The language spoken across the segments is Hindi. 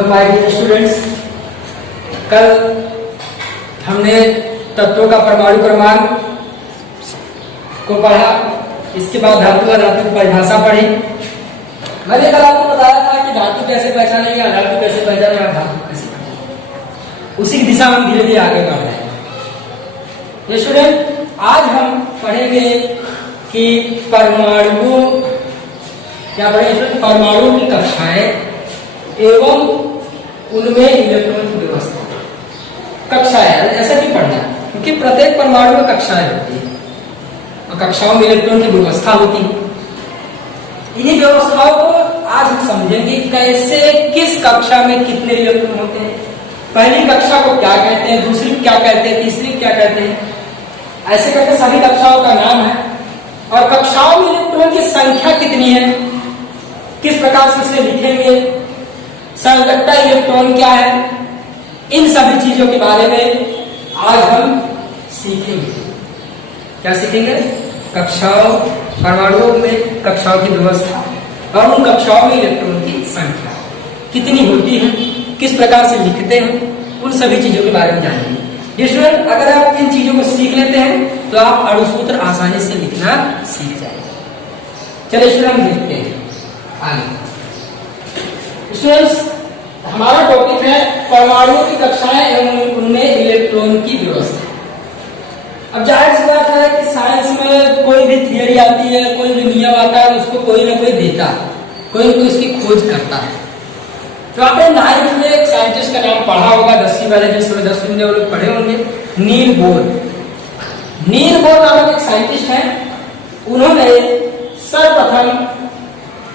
हेलो माय डियर स्टूडेंट्स, कल हमने तत्वों का परमाणु क्रमांक को पढ़ा। इसके बाद धातु और धातु की परिभाषा पढ़ी। मैंने कल आपको बताया था कि धातु कैसे पहचानेंगे, अधातु कैसे पहचानेंगे और धातु कैसे पहचानेंगे। उसी की दिशा में हम धीरे धीरे आगे बढ़ रहे हैं। स्टूडेंट, आज हम पढ़ेंगे कि परमाणु क्या पढ़ेंगे? परमाणु की कक्षाएं एवं उनमें इलेक्ट्रॉन की व्यवस्था। कक्षाएं ऐसा भी पढ़ना है क्योंकि प्रत्येक परमाणु में कक्षाएं होती है और कक्षाओं में इलेक्ट्रॉन की व्यवस्था होती है। इन्हीं व्यवस्थाओं को आज हम समझेंगे कैसे किस कक्षा में कितने इलेक्ट्रॉन होते हैं, पहली कक्षा को क्या कहते हैं, दूसरी क्या कहते हैं, तीसरी क्या कहते हैं, ऐसे करके सभी कक्षाओं का नाम है। और कक्षाओं में इलेक्ट्रॉन की संख्या कितनी है, किस प्रकार से उसे लिखेंगे, संयोजकता इलेक्ट्रॉन क्या है, इन सभी चीजों के बारे में आज हम सीखेंगे। क्या सीखेंगे? कक्षाओं, परमाणुओं में कक्षाओं की व्यवस्था और उन कक्षाओं में इलेक्ट्रॉन की संख्या कितनी होती है, किस प्रकार से लिखते हैं, उन सभी चीजों के बारे में जानेंगे। स्टूडेंट, अगर आप इन चीजों को सीख लेते हैं तो आप अणुसूत्र आसानी से लिखना सीख जाएंगे। चलिए स्टूडेंट, हम देखते हैं आगे। स्टूडेंट्स, हमारा टॉपिक है परमाणुओं की कक्षाएं एवं उनमें इलेक्ट्रॉन की व्यवस्था। अब जाहिर सी बात है कि साइंस में कोई भी थियरी आती है, कोई भी नियम आता है, उसको कोई ना कोई देता है, कोई ना कोई उसकी खोज करता है। तो आपने 9th में एक साइंटिस्ट का नाम पढ़ा होगा, 10वीं वाले जिस 10वीं में वो लोग पढ़े होंगे, नील बोर। नील बोर नामक एक साइंटिस्ट है। उन्होंने सर्वप्रथम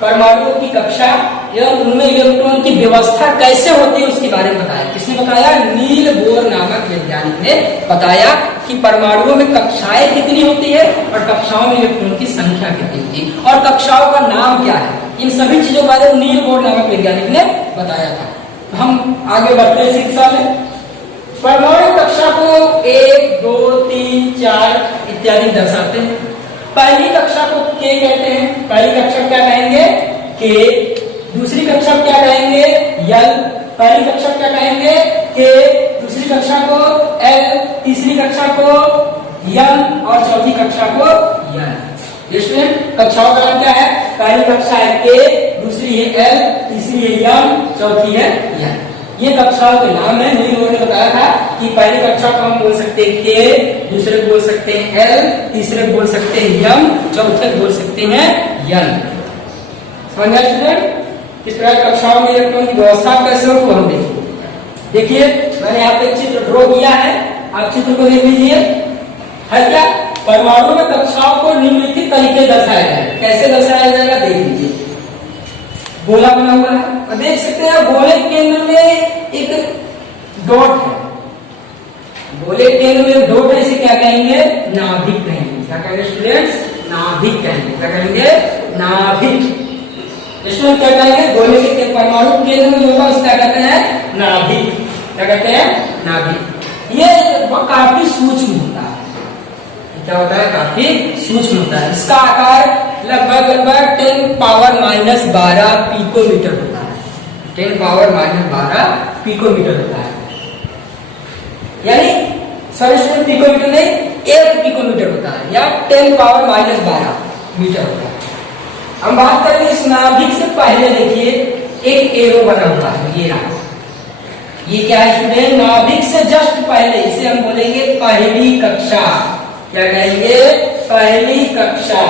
परमाणुओं की कक्षा एवं उनमें इलेक्ट्रॉन की व्यवस्था कैसे होती है उसके बारे में बताया। किसने बताया? नील बोर नामक वैज्ञानिक ने बताया कि परमाणुओं में कक्षाएं कितनी होती है और कक्षाओं में इलेक्ट्रॉन की संख्या कितनी होती है और कक्षाओं का नाम क्या है। इन सभी चीजों के बारे में नील बोर नामक वैज्ञानिक ने बताया था। तो हम आगे बढ़ते हैं शिक्षा में। परमाणु कक्षा को 1, 2, 3, 4 इत्यादि दर्शाते हैं। पहली कक्षा को के कहते हैं। पहली कक्षा क्या कहेंगे? के। दूसरी कक्षा क्या कहेंगे? यल। पहली कक्षा क्या कहेंगे? के। दूसरी कक्षा को एल। तीसरी कक्षा को यम और चौथी कक्षा को यल। इसमें कक्षाओं का नाम क्या है? पहली कक्षा है के, दूसरी है एल, तीसरी है यम, चौथी है यल। ये कक्षाओं के नाम है। नील बोर ने बताया था कि पहली कक्षा को हम बोल सकते हैं के, दूसरे को बोल सकते हैं एल, तीसरे को बोल सकते हैं यम, चौथे को बोल सकते हैं यल। समझ गए स्टूडेंट? इस प्रकार कक्षाओं में इलेक्ट्रॉन की व्यवस्था कैसे हो हम देखेंगे। देखिए, मैंने यहाँ पे चित्र ड्रॉ किया है, आप चित्र को देख लीजिए। है क्या? परमाणु में कक्षाओं को निम्नलिखित तरीके दर्शाया जाएगा। कैसे दर्शाया जाएगा देख लीजिए। गोला बना हुआ है और देख सकते हैं गोले के केंद्र में एक डॉट है। गोले के केंद्र में डॉट है, इसे क्या कहेंगे? नाभिक कहेंगे। क्या कहेंगे स्टूडेंट्स? नाभिक कहेंगे। क्या कहेंगे? नाभिक। इसमें क्या कहेंगे? गोले के परमाणु केंद्र में जो होता है उसको क्या कहते हैं? नाभिक। क्या कहते हैं? नाभिक। ये काफी सूक्ष्म होता है। क्या होता है? काफी सूक्ष्म होता है। इसका आकार लगभग 10⁻⁻12 पिकोमीटर होता है। 10⁻⁻12 पिकोमीटर होता है। यानी सॉरी पिकोमीटर नहीं, 1 पिकोमीटर होता है या 10⁻⁻12 मीटर होता है। हम बात करेंगे इस नाभिक से पहले। देखिए एक एरो बना हुआ है, ये रहा। ये क्या है स्टूडेंट? नाभिक से जस्ट पहले, इसे हम बोलेंगे पहली कक्षा। क्या कहेंगे? पहली कक्षा।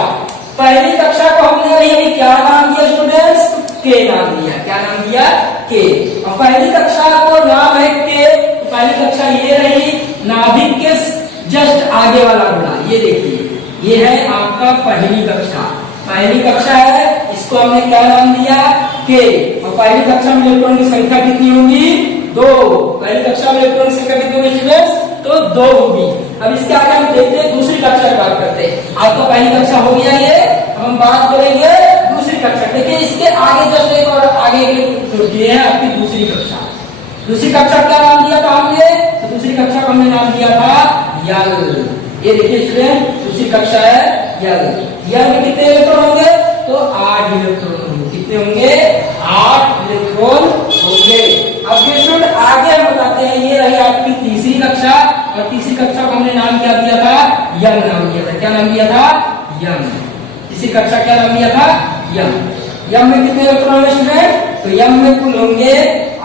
पहली कक्षा को हमने अभी क्या नाम दिया स्टूडेंट्स? के नाम दिया। क्या नाम दिया? के। और पहली कक्षा को नाम है के, तो पहली कक्षा ये रही। नाभिक के जस्ट आगे वाला गोला ये देखिए, ये है आपका पहली कक्षा। पहली कक्षा है, इसको हमने क्या नाम दिया? के। और पहली कक्षा में इलेक्ट्रॉन की संख्या कितनी होगी? 2। पहली कक्षा में इलेक्ट्रॉन की संख्या कितनी होगी स्टूडेंट्स? तो 2 होगी। अब इसके आगे हम देखते हैं, दूसरी कक्षा की बात करते हैं। आपका पहली कक्षा हो गया ये, अब हम बात करेंगे दूसरी कक्षा। देखिए इसके आगे जस्ट एक और आगे ये है आपकी दूसरी कक्षा। दूसरी कक्षा क्या नाम दिया था हमने? तो दूसरी कक्षा को हमने नाम दिया था यल। ये देखिए स्टूडेंट, दूसरी कक्षा है यल। यल में कितने इलेक्ट्रॉन होंगे? तो 8 इलेक्ट्रॉन होंगे। कितने होंगे? 8 इलेक्ट्रॉन होंगे। ओके स्टूडेंट, आगे हम बताते हैं, ये रही आपकी तीसरी कक्षा, और तीसरी कक्षा को हमने नाम क्या दिया था? यम नाम दिया था। क्या नाम दिया था? यम। तीसरी कक्षा क्या नाम दिया था? यम। यम में कितने इलेक्ट्रॉन होंगे स्टूडेंट? तो यम में कुल होंगे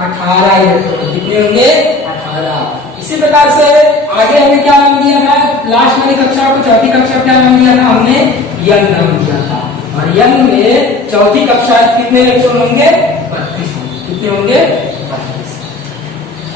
18 इलेक्ट्रॉन। कितने होंगे? 18। इसी प्रकार से आगे हमने क्या नाम दिया था? लास्ट वाली कक्षा को, चौथी कक्षा को क्या नाम दिया था? हमने यम नाम दिया था। और यम में चौथी कक्षा कितने इलेक्ट्रॉन होंगे? 32 होंगे। कितने होंगे? 32।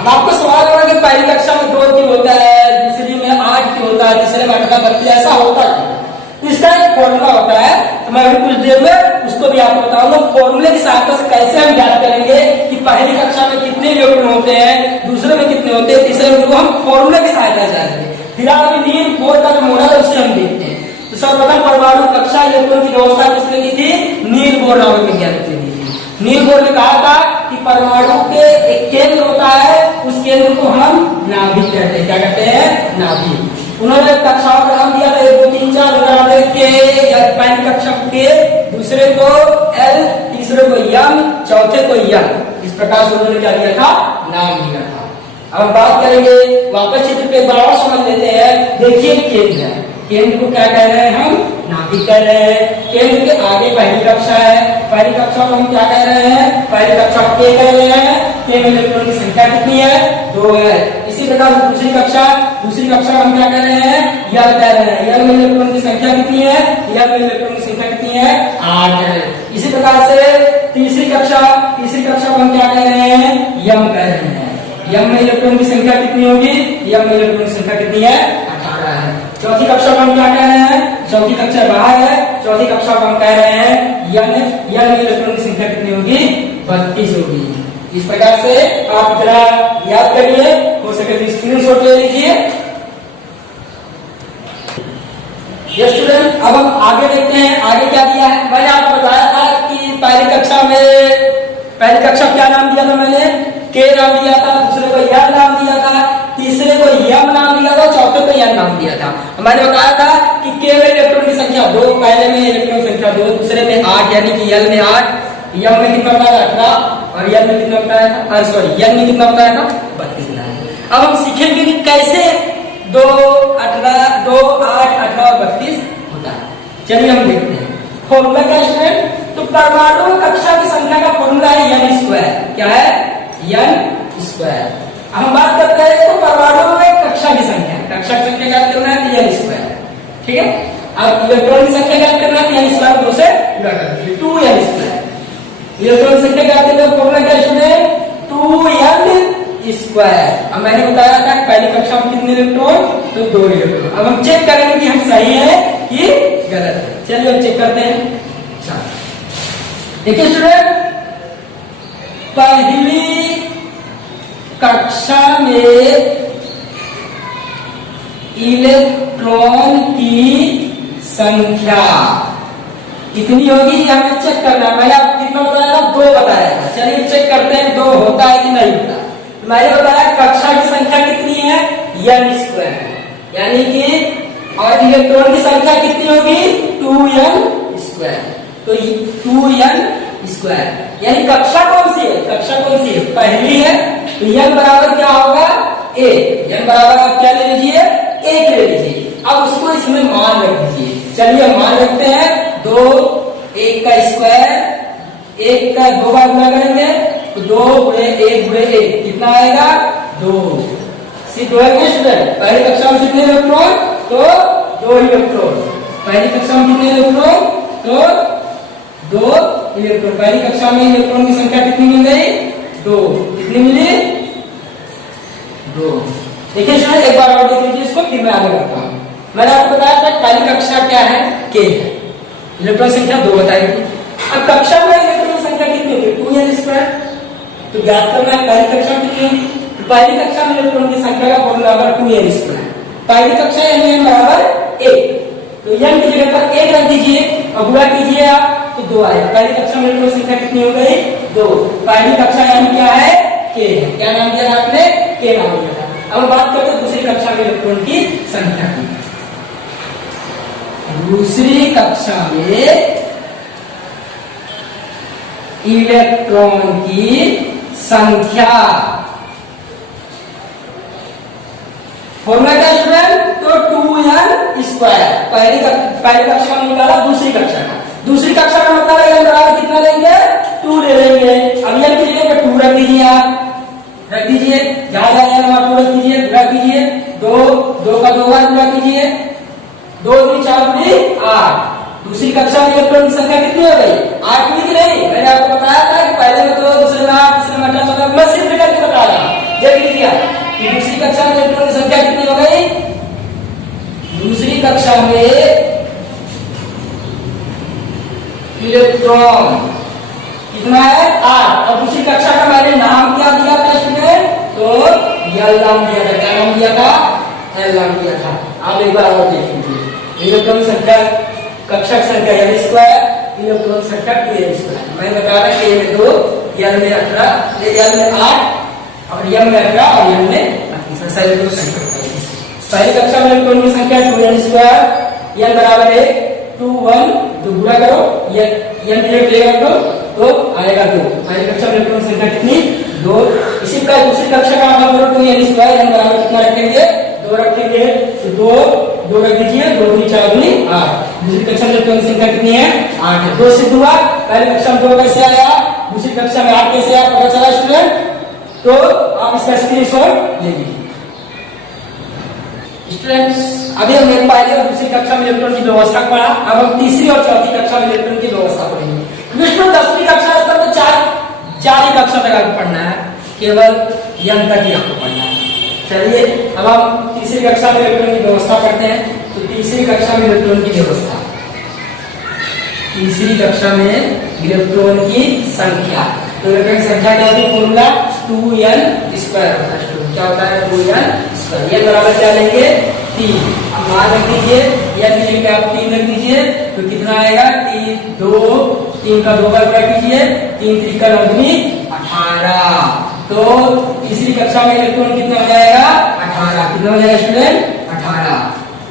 अब आपको सवाल होगा कि पहली कक्षा में 2 क्यों होता है, दूसरी में 8 क्यों होता है, तीसरे में 18 32 ऐसा होता है? तो इसका एक फॉर्मूला होता है, तो मैं अभी कुछ देर में उसको भी आपको बताऊंगा। फॉर्मूले की सहायता से कैसे हम ज्ञात करेंगे कि पहली कक्षा में कितने इलेक्ट्रॉन होते हैं, दूसरे में कितने होते हैं, तीसरे में, हम फॉर्मूले की सहायता से जानेंगे। फिर अभी नील बोर का जो मॉडल है उससे हम देखते हैं। तो सर्वप्रथम परमाणु कक्षा इलेक्ट्रॉन की व्यवस्था किसने की थी? नील बोर नामक वैज्ञानिक ने की थी। नील बोर ने कहा था कि परमाणु के एक केंद्र होता है, उस केंद्र को हम नाभिक कहते हैं। क्या कहते हैं? नाभिक। उन्होंने कक्षाओं का नाम दिया था 1 2 3 4 के, या पहली कक्षा के, दूसरे को एल, तीसरे को यम, चौथे को यम। इस प्रकार से उन्होंने क्या दिया था? नाम दिया था। अब बात करेंगे, वापस चित्र पे बराबर समझ लेते हैं। देखिए केंद्र है, केंद्र को क्या कह रहे हैं? हम नाभिक कह रहे हैं। केंद्र के आगे पहली कक्षा है, पहली कक्षा को हम क्या कह रहे हैं? पहली कक्षा के कह रहे हैं। के में इलेक्ट्रॉन की संख्या कितनी है? 2 है। इसी प्रकार से दूसरी कक्षा हम क्या कह रहे हैं? यल कह रहे हैं। यल में इलेक्ट्रॉन की संख्या कितनी है? यल में इलेक्ट्रॉन की संख्या कितनी है? 8 है। इसी प्रकार से तीसरी कक्षा को हम क्या कह रहे हैं? यम कह रहे हैं। यम में इलेक्ट्रॉन की संख्या कितनी होगी? यम में इलेक्ट्रॉन की संख्या कितनी है? 18 है। चौथी कक्षा को हम क्या कह रहे हैं? चौथी कक्षा बाहर है, चौथी कक्षा को हम कह रहे हैं यम में इलेक्ट्रॉन की संख्या कितनी होगी? 32 होगी। इस प्रकार से आप जरा याद करिए, हो सके तो स्क्रीनशॉट ले लीजिए। ये स्टूडेंट, अब हम आगे देखते हैं, आगे क्या दिया है। मैंने आपको बताया था कि पहली कक्षा क्या नाम दिया था? मैंने के नाम दिया था, दूसरे को यल नाम दिया था, तीसरे को यम नाम दिया था, चौथे को यल नाम दिया था। मैंने बताया था कि के में इलेक्ट्रॉन की संख्या 2, पहले में इलेक्ट्रॉन की संख्या 2, दूसरे में 8, यानी कि यल में 8, यम में कितना बताया? 18, और यल में कितना बताया था? यल में कितना बताया था? 32 बताया। अब हम सीखेंगे कि कैसे 2 8 और 32 होता है। चलिए हम देखते हैं फॉर्मूला क्या स्टूडेंट। तो परमाणु कक्षा की संख्या का फॉर्मूला है n स्क्वायर। क्या है? n square. हम बात करते हैं तो परमाणु में कक्षा की संख्या ज्ञात करना है तो n स्क्वायर। ठीक है। अब इलेक्ट्रॉन की संख्या ज्ञात करना है तो n स्क्वायर 2 से गुणा कर दीजिए, 2n स्क्वायर। इलेक्ट्रॉन की संख्या ज्ञात करने का फॉर्मूला क्या स्टूडेंट? 2n square. अब मैंने बताया था पहली कक्षा में कितने इलेक्ट्रॉन? तो 2 इलेक्ट्रॉन। अब हम चेक करेंगे कि हम सही है कि गलत है। चलिए हम चेक करते हैं। देखिए स्टूडेंट, पहली कक्षा में इलेक्ट्रॉन की संख्या कितनी होगी हमें चेक करना है। मैंने आपको कितना बताया था? 2 बताया था। चलिए चेक करते हैं 2 होता है कि नहीं होता। मैंने बताया कक्षा की संख्या कितनी है? n स्क्वायर, यानी कि, और इलेक्ट्रॉन की संख्या कितनी होगी? 2n square. तो 2n स्क्वायर, यानी कक्षा कौन सी है? पहली है। तो n बराबर क्या होगा? a। n बराबर आप क्या ले लीजिए? 1 ले लीजिए। अब उसको इसमें मान रख दीजिए। चलिए मान रखते हैं 2, 1 का स्क्वायर, 1 का 2 बार गुणा करेंगे तो 2 गुणे 1 गुणे 1 कितना आएगा? 2। सिर्फ 2 है स्टूडेंट। पहली कक्षा में कितने इलेक्ट्रॉन? तो 2 इलेक्ट्रॉन। पहली कक्षा में कितने इलेक्ट्रॉन? तो 2 इलेक्ट्रॉन। पहली कक्षा में इलेक्ट्रॉन की संख्या कितनी मिल गई? 2। कितनी मिली? 2। देखिए स्टूडेंट, एक बार और देख लीजिए इसको, फिर मैं आगे बढ़ता हूँ। मैंने आपको बताया था पहली कक्षा क्या है? के है। इलेक्ट्रॉन संख्या 2 बताई थी। अब कक्षा में इलेक्ट्रॉन की संख्या कितनी होगी? 2n square. तो ज्ञात करना है पहली कक्षा कितनी है। तो पहली कक्षा में इलेक्ट्रॉन की संख्या का फॉर्मूला बराबर 2n स्क्वायर। पहली कक्षा यानी n बराबर 1। तो n की जगह पर 1 रख दीजिए और गुणा कीजिए आप तो 2 आएगा। पहली कक्षा में इलेक्ट्रॉन संख्या कितनी हो गई? 2। पहली कक्षा यानी क्या है? के है। क्या नाम दिया था आपने? के नाम दिया था। अब बात करते हैं दूसरी कक्षा में इलेक्ट्रॉन की संख्या की। दूसरी कक्षा में इलेक्ट्रॉन की संख्या फॉर्मूला क्या स्टूडेंट, तो 2n स्क्वायर। पहली कक्षा में निकाला, दूसरी कक्षा का, दूसरी कक्षा का मतलब है n बराबर कितना लेंगे, 2 ले लेंगे। अब n की जगह 2 रख दीजिए, आप रख दीजिए, जहां जहां n 2 रख दीजिए, गुणा कीजिए, 2 का 2 बार गुणा कीजिए, 2 दूनी 4 दूनी 8। दूसरी कक्षा में इलेक्ट्रॉन की संख्या कितनी हो गई, 8 हुई कि नहीं। मैंने आपको बताया था कि पहले में 2, दूसरे में 8, तीसरे में 18, चौथे में सिर्फ करके बता रहा हूं। देख लीजिए कि दूसरी कक्षा में इलेक्ट्रॉन की संख्या कितनी हो गई, दूसरी कक्षा में इलेक्ट्रॉन कितना है, 8। और दूसरी कक्षा का मैंने नाम क्या दिया था स्टूडेंट, तो एल नाम दिया था। क्या नाम दिया था, एल नाम दिया था। आप एक बार और देख लीजिए, इलेक्ट्रॉन संख्या, कक्षा संख्या एल स्क्वायर, इलेक्ट्रॉन संख्या एल स्क्वायर। मैं बता रहा कि में 2, एल में 18, एल में 8 और एल में 18 और एल में 38 इलेक्ट्रॉन संख्या। पहली कक्षा में इलेक्ट्रॉन की संख्या 2n स्क्वायर, एल बराबर है 2 1, तो गुणा करो, एल डिवाइड लेगा तो आएगा 2। पहली कक्षा में इलेक्ट्रॉन संख्या कितनी, 2। इसी प्रकार दूसरी कक्षा का मतलब करो 2n स्क्वायर, एल बराबर कितना रखेंगे, 2 रखेंगे, तो 2 रख दीजिए, 2 दूनी 4 दूनी 8। दूसरी कक्षा में इलेक्ट्रॉन की संख्या कितनी है, 8 है। 2 से 2 पहली कक्षा में 2 कैसे आया, दूसरी कक्षा में 8 कैसे आया, पता चला स्टूडेंट। तो आप इसका स्क्रीनशॉट ले लीजिए। स्टूडेंट्स अभी हमने पहली और दूसरी कक्षा में इलेक्ट्रॉन की व्यवस्था पढ़ा, अब हम तीसरी और चौथी कक्षा में इलेक्ट्रॉन की व्यवस्था पढ़ेंगे। स्टूडेंट 10वीं कक्षा स्तर में 4 ही कक्षा तक आपको पढ़ना है, केवल यन तक ही आपको पढ़ना है। चलिए अब हम तीसरी कक्षा में इलेक्ट्रॉन की व्यवस्था पढ़ते हैं। तो तीसरी कक्षा में इलेक्ट्रॉन की व्यवस्था, तीसरी कक्षा में इलेक्ट्रॉन की संख्या, तो इलेक्ट्रॉन की संख्या क्या होती है, फॉर्मूला 2n स्क्वायर होता है। क्या होता है, 2n स्क्वायर। n बराबर क्या लेंगे, 3। अब मान रख दीजिए, n की जगह आप 3 रख दीजिए, तो कितना आएगा, 3 का 2 बार गुणा कीजिए, 3 3 का 9 दूनी 18। तो तीसरी कक्षा में इलेक्ट्रॉन कितना हो जाएगा, 18। कितना हो जाएगा स्टूडेंट, 18।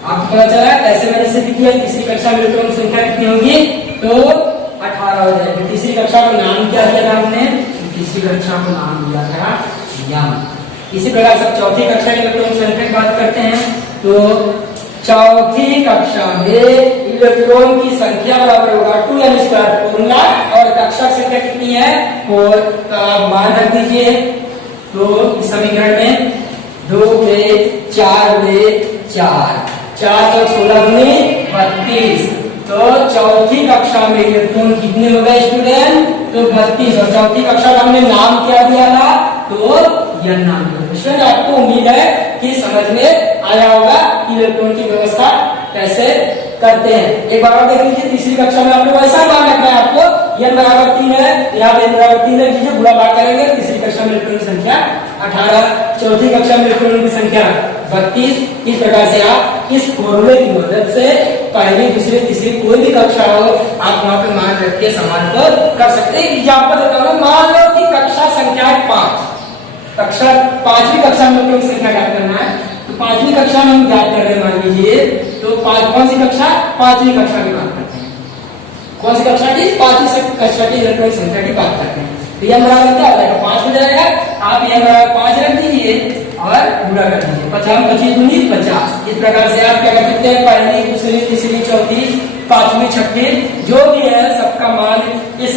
आपको पता चला कैसे मैंने सिद्ध किया, तीसरी कक्षा में इलेक्ट्रॉन की संख्या कितनी होगी, तो 18 हो जाएगी। तीसरी कक्षा का नाम क्या दिया था हमने, तीसरी कक्षा को नाम दिया था यम। इसी प्रकार से चौथी कक्षा की इलेक्ट्रॉन की संख्या की बात करते हैं। तो चौथी कक्षा में इलेक्ट्रॉन की संख्या बराबर होगा 2n स्क्वायर फॉर्मूला, और कक्षा संख्या कितनी है, 4 का मान रख दीजिए। तो इस समीकरण में 2 में 4 में 4 4 16 दूनी 32। तो चौथी कक्षा में इलेक्ट्रॉन कितने हो गए स्टूडेंट, तो 32। और चौथी कक्षा का हमने नाम क्या दिया था, तो यह नाम दिया। स्टूडेंट आपको उम्मीद है कि समझ में आया होगा कि इलेक्ट्रॉन की व्यवस्था कैसे करते हैं। एक बार और देख लीजिए, तीसरी कक्षा में आप लोग ऐसा मान रखना है आपको, n बराबर 3 है, यहाँ पे n बराबर 3 रख दीजिए, गुणा भाग करेंगे। तीसरी कक्षा में इलेक्ट्रॉन की संख्या 18, चौथी कक्षा में इलेक्ट्रॉन की संख्या 32। इस प्रकार से आप इस फॉर्मूले की मदद से पहली, दूसरी, तीसरी कोई भी कक्षा हो, आप वहां पे मान रख के समान को कर सकते हैं। एग्जाम्पल देता हूं, मान लो कि कक्षा संख्या है 5, कक्षा 5वीं कक्षा में इलेक्ट्रॉन की संख्या ज्ञात करना है। तो 5वीं कक्षा में हम ज्ञात कर रहे हैं, मान लीजिए, तो कौन सी कक्षा, 5वीं कक्षा की बात करते हैं। कौन सी कक्षा की, 5वीं कक्षा की इलेक्ट्रॉन की संख्या की बात करते हैं। तो यह बराबर क्या हो जाएगा, 5 हो जाएगा। आप यह बराबर 5 रख दीजिए और गुणा कर दीजिए, 50 25 दूनी 50। इस प्रकार से आप क्या कर सकते हैं, पहली, दूसरी, तीसरी, चौथी, 5वीं, 6वीं जो भी है सबका मान इस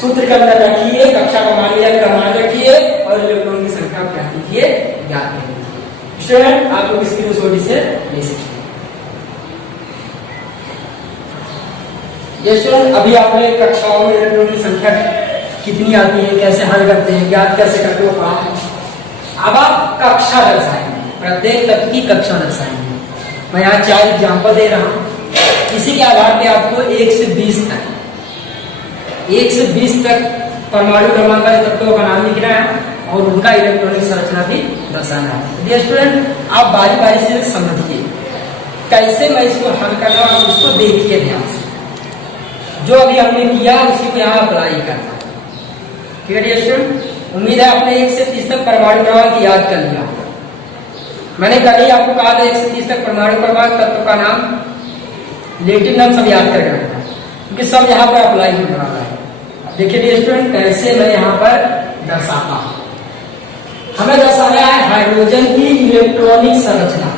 सूत्र के अंदर रखिए, कक्षा का मान लिया का मान रखिए और इलेक्ट्रॉन की संख्या क्या कीजिए, ज्ञात कीजिए। स्टूडेंट आप लोग इसकी सोटी से ले सकते हैं। स्टूडेंट अभी आपने कक्षाओं में इलेक्ट्रॉन की संख्या कितनी आती है, कैसे हल करते हैं, ज्ञात कैसे करते हो पढ़ा। अब आप कक्षा दर्शाएंगे, प्रत्येक तत्व की कक्षा दर्शाएंगे। मैं यहाँ 4 एग्जाम्पल दे रहा हूँ, इसी के आधार पे आपको 1 से 20 तक परमाणु क्रमांक वाले तत्वों का नाम लिखना है और उनका इलेक्ट्रॉनिक संरचना भी दर्शाना है। डियर स्टूडेंट आप बारी बारी से समझिए कैसे मैं इसको हल कर रहा हूँ, उसको देखिए ध्यान से। जो अभी हमने किया उसी को यहाँ अप्लाई करना। ठीक है डियर स्टूडेंट, उम्मीद है आपने 1 से 30 तक परमाणु क्रमांक याद कर लिया। मैंने कल ही आपको कहा था 1 से 30 तक परमाणु क्रमांक तत्व का नाम, रिलेटिव नाम सब याद करके रखना है, क्योंकि सब यहाँ पर अप्लाई होने वाला है। देखिए डियर स्टूडेंट कैसे मैं यहाँ पर दर्शाता हूँ। हमें दर्शाना है हाइड्रोजन की इलेक्ट्रॉनिक संरचना।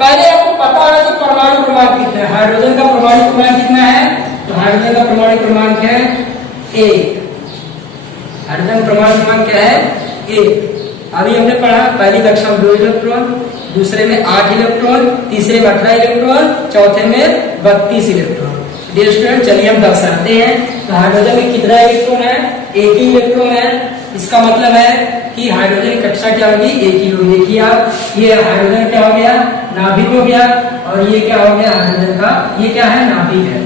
पहले आपको पता होगा कि परमाणु क्रमांक कितना है। हाइड्रोजन का परमाणु क्रमांक कितना है? तो हाइड्रोजन का परमाणु क्रमांक है 1। हाइड्रोजन परमाणु क्रमांक क्या है? 1। अभी हमने पढ़ा पहली कक्षा में 2 इलेक्ट्रॉन, दूसरे में 8 इलेक्ट्रॉन, तीसरे में 18 इलेक्ट्रॉन, चौथे में 32 इलेक्ट्रॉन। डियर स्टूडेंट, चलिए हम दर्शाते हैं। तो हाइड्रोजन में कितना इलेक्ट्रॉन है? 1 ही इलेक्ट्रॉन है। इसका मतलब है कि हाइड्रोजन की कक्षा क्या होगी? 1 ही होगी। देखिए आप, ये हाइड्रोजन क्या हो गया? नाभिक हो गया। और ये क्या हो गया? हाइड्रोजन का ये क्या है? नाभिक है।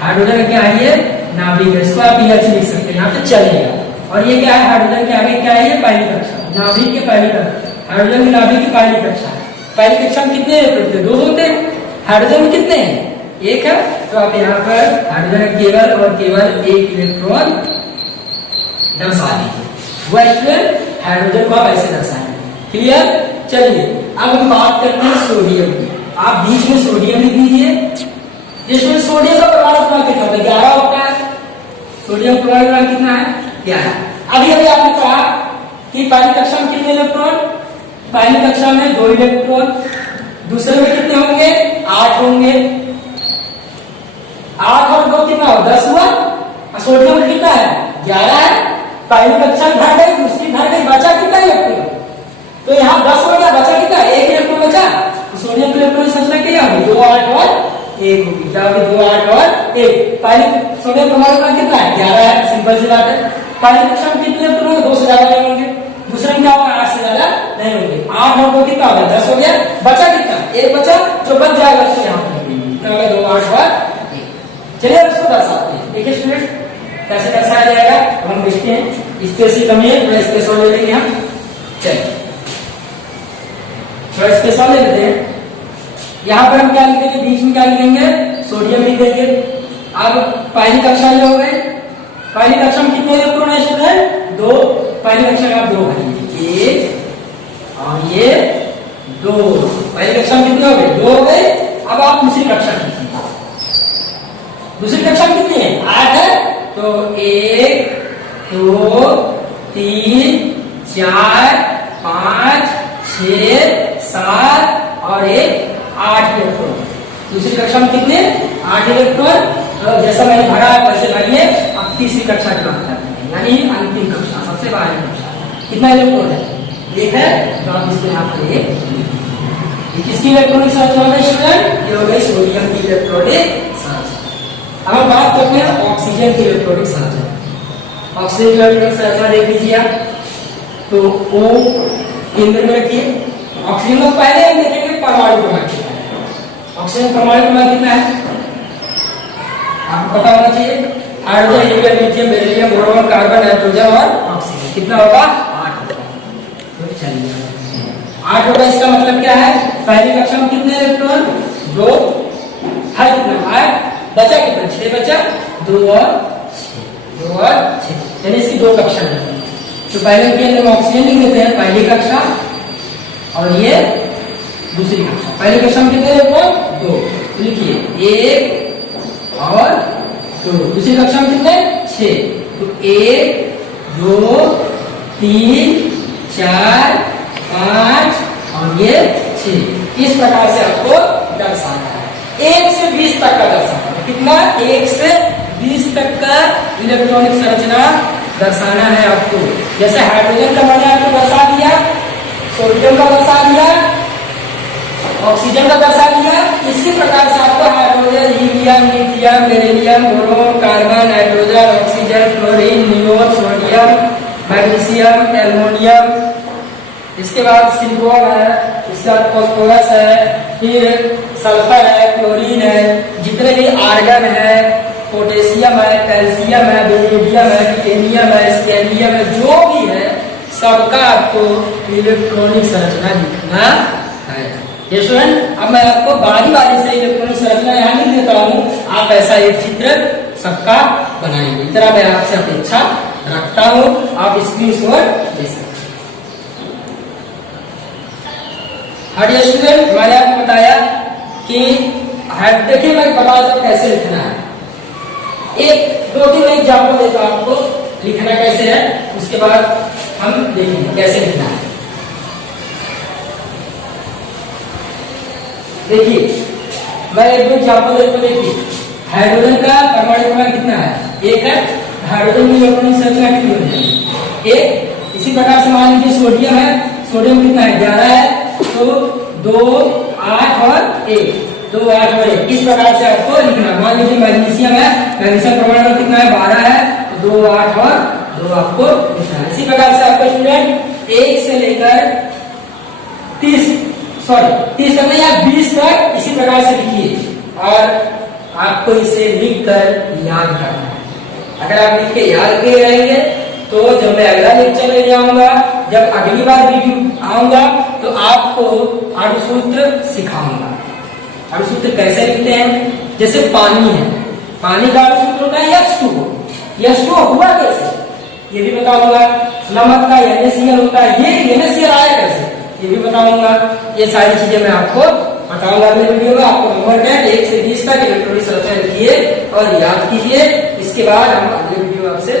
हाइड्रोजन क्या है? ये नाभिक है। इसको आप पीएच लिख सकते हैं, यहाँ पे चलेगा। और ये क्या है? हाइड्रोजन के आगे क्या है? ये पहली कक्षा, नाभिक के पहली कक्षा। हाइड्रोजन की नाभिक की पहली कक्षा। पहली कक्षा में कितने इलेक्ट्रॉन थे? 2 होते हैं। हाइड्रोजन में कितने हैं? 1 है। तो आप यहाँ पर हाइड्रोजन केवल और केवल 1 इलेक्ट्रॉन दर्शा दीजिए। वह हाइड्रोजन को आप ऐसे दर्शाएंगे। क्लियर? चलिए अब हम बात करते हैं सोडियम की। आप बीच में सोडियम लिख दीजिए। जिसमें सोडियम का परमाणु क्रमांक कितना होता है? 11 होता है। सोडियम परमाणु क्रमांक कितना है? 11। अभी अभी आपने कहा कि पहली कक्षा में कितने इलेक्ट्रॉन? पहली कक्षा में 2 इलेक्ट्रॉन। दूसरे में कितने होंगे? 8 होंगे। 8 और 2 कितना हो? 10 हुआ। सोडियम में कितना है? 11 है। पहली कक्षा भर गई, दूसरी भर गई, बचा कितना इलेक्ट्रॉन? तो यहाँ 10 हो गया, बचा कितना? 1 इलेक्ट्रॉन बचा। तो सोडियम की इलेक्ट्रॉनिक संरचना क्या होगी? 2 8 और 1 होगी। क्या होगी? 2 8 और 1। पहली सोडियम परमाणु क्रमांक कितना है? 11 है। सिंपल सी बात है। पहली कक्षा में कितने इलेक्ट्रॉन होंगे? 2 से ज्यादा नहीं होंगे। दूसरे में क्या होगा? 8 से ज्यादा नहीं होंगे। 8 और 2 कितना होगा? 10 हो गया। बचा कितना? 1 बचा। जो बच जाएगा उसको यहाँ पर कितना होगा? 2 8 और 1। चलिए उसको दर्शाते हैं। देखिए स्टूडेंट, कैसे दर्शाया जाएगा हम देखते हैं। स्पेस की कमी है, थोड़ा स्पेस और ले लेंगे हम। चलिए थोड़ा स्पेस और ले लेते हैं। यहाँ पर हम क्या लिखेंगे? बीच में क्या लिखेंगे? सोडियम लिख देंगे। अब पहली कक्षा ये हो गई। पहली कक्षा में कितने इलेक्ट्रॉन है स्टूडेंट? 2। पहली कक्षा में आप 2 भरिए। 1 और ये 2। पहली कक्षा में कितने हो गए? 2 हो गए। अब आप दूसरी कक्षा कीजिए। दूसरी कक्षा में कितनी है? 8 है। तो 1 2 3 4 5 6 7 और 1 8 इलेक्ट्रॉन। दूसरी कक्षा में कितने? 8 इलेक्ट्रॉन। तो जैसा मैंने भरा है वैसे भरिए। अब तीसरी कक्षा की बात करते हैं, यानी अंतिम कक्षा, सबसे बाहरी कक्षा। कितना इलेक्ट्रॉन है? 1 है। तो आप इसको यहाँ पर ये किसकी इलेक्ट्रॉनिक संरचना है स्टूडेंट? ये हो गई सोडियम की इलेक्ट्रॉनिक संरचना। अब हम बात करते हैं ऑक्सीजन की इलेक्ट्रॉनिक संरचना। ऑक्सीजन की इलेक्ट्रॉनिक संरचना देख लीजिए आप। तो O केंद्र में रखिए। ऑक्सीजन को पहले हम देखेंगे परमाणु क्रमांक कितना है। ऑक्सीजन परमाणु क्रमांक कितना है? आपको पता होना चाहिए। Hydrogen, helium, lithium, beryllium, boron, carbon, nitrogen और ऑक्सीजन कितना होगा? 8 होगा। तो चलिए 8 होगा। इसका मतलब क्या है? पहली कक्षा में कितने इलेक्ट्रॉन? 2 है। कितना? 8 बचा कितना? 6 बचा। 2 और 6 यानी इसकी 2 कक्षा है। तो पहले के अंदर ऑक्सीजन लिख देते हैं, पहली कक्षा और ये दूसरी कक्षा। पहली कक्षा में कितने इलेक्ट्रॉन? 2। लिखिए 1 और 2। दूसरी कक्षा में कितने? 6। तो 1 2 3 4 5 और ये 6। इस प्रकार से आपको दर्शाना है। 1 से 20 तक का दर्शाना है। कितना? 1 से 20 तक का इलेक्ट्रॉनिक संरचना दर्शाना है आपको। जैसे हाइड्रोजन का मैंने आपको दर्शा दिया, सोडियम का दर्शा दिया, ऑक्सीजन का दर्शा दिया। इसी प्रकार से आपको hydrogen, helium, lithium, beryllium, boron, carbon, nitrogen, oxygen, chlorine, neon, sodium, magnesium, aluminium, इसके बाद सिलिकॉन है, इसके बाद फास्फोरस है, फिर सल्फर है, क्लोरीन है, जितने भी आर्गन है, पोटेशियम है, कैल्शियम है, वेनेडियम है, टिटेनियम है, स्कैंडियम है, जो भी है सबका आपको इलेक्ट्रॉनिक संरचना लिखना है। ये स्टूडेंट, अब मैं आपको बारी बारी से इलेक्ट्रॉनिक संरचना यहाँ लिख देता हूँ। आप ऐसा एक चित्र सबका बनाएंगे। इतना मैं आपसे अपेक्षा रखता हूँ। आप स्क्रीनशॉट ले सकते हैं। हार्ड स्टूडेंट, मैंने आपको बताया कि देखिए मैं बता दूं कैसे लिखना है। एक 2-3 एग्जाम्पल देता हूं आपको लिखना कैसे है, उसके बाद हम देखेंगे कैसे लिखना है। देखिए मैं एक एग्जाम्पल देता हूं। देखिए हाइड्रोजन का परमाणु क्रमांक कितना है? 1 है। हाइड्रोजन में इलेक्ट्रॉनिक संख्या कितनी होती है? 1। इसी प्रकार से मान लीजिए सोडियम है, सोडियम कितना है? 11 है। तो 2, 8 और 1, 2, 8 और 1 इस प्रकार से आपको लिखना। मान लीजिए मैग्नीशियम है, मैग्नीशियम परमाणु कितना है? 12 है। तो 2, 8 और 2 आपको लिखना है। इसी प्रकार से आपको स्टूडेंट 1 से लेकर 30 तक नहीं, आप 20 तक इसी प्रकार से लिखिए और आपको इसे लिखकर याद करना है। अगर आप लिख के याद किए रहेंगे तो जब मैं अगला लेक्चर ले जाऊंगा, जब अगली बार वीडियो आऊंगा तो आपको अणुसूत्र सिखाऊंगा। अणुसूत्र कैसे लिखते हैं? जैसे पानी है, पानी का अणुसूत्र होता है H2O। H2O हुआ कैसे ये भी बताऊंगा। नमक का NaCl होता है, ये NaCl आया कैसे ये भी बताऊंगा। ये सारी चीजें मैं आपको बताऊंगा अगले वीडियो में। आपको होमवर्क है 1 से 20 तक इलेक्ट्रॉनिक संरचना लिखिए और याद कीजिए। इसके बाद हम अगले वीडियो आपसे